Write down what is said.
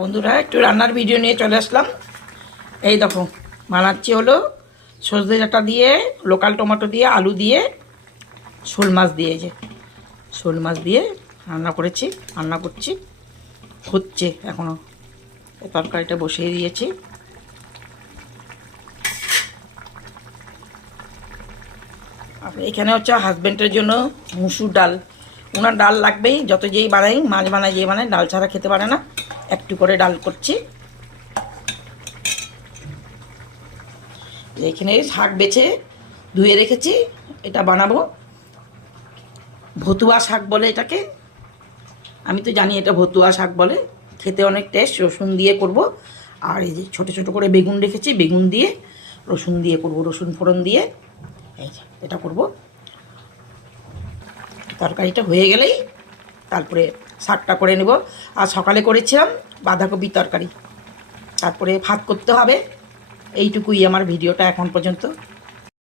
বন্ধুরা একটু রান্নার ভিডিও নিয়ে চলে আসলাম। এই দেখো বানাচ্ছি হলো সজনে ডাঁটা দিয়ে, লোকাল টমেটো দিয়ে, আলু দিয়ে, শোল মাছ দিয়ে, যে শোল মাছ দিয়ে রান্না করছি, হচ্ছে এখনও। তরকারিটা বসিয়ে দিয়েছি। আর এখানে হচ্ছে হাজব্যান্ডের জন্য মুসুর ডাল। ওনার ডাল লাগবেই, যত যেই বানাই, মাছ বানাই, যেই বানাই, ডাল ছাড়া খেতে পারে না। একটু করে ডাল করছি। এখানে শাক বেছে ধুয়ে রেখেছি, এটা বানাবো। ভতুয়া শাক বলে এটাকে, আমি তো জানি এটা ভতুয়া শাক বলে। খেতে অনেক টেস্ট, রসুন দিয়ে করব। আর এই যে ছোটো ছোটো করে বেগুন রেখেছি, বেগুন দিয়ে রসুন দিয়ে করব, রসুন ফোড়ন দিয়ে। এই যে এটা করব। তরকারিটা হয়ে গেলেই তারপরে শাকটা করে নেব। আর সকালে করেছিলাম বাঁধাকপি তরকারি, তারপরে ভাত করতে হবে। এইটুকুই আমার ভিডিওটা এখন পর্যন্ত।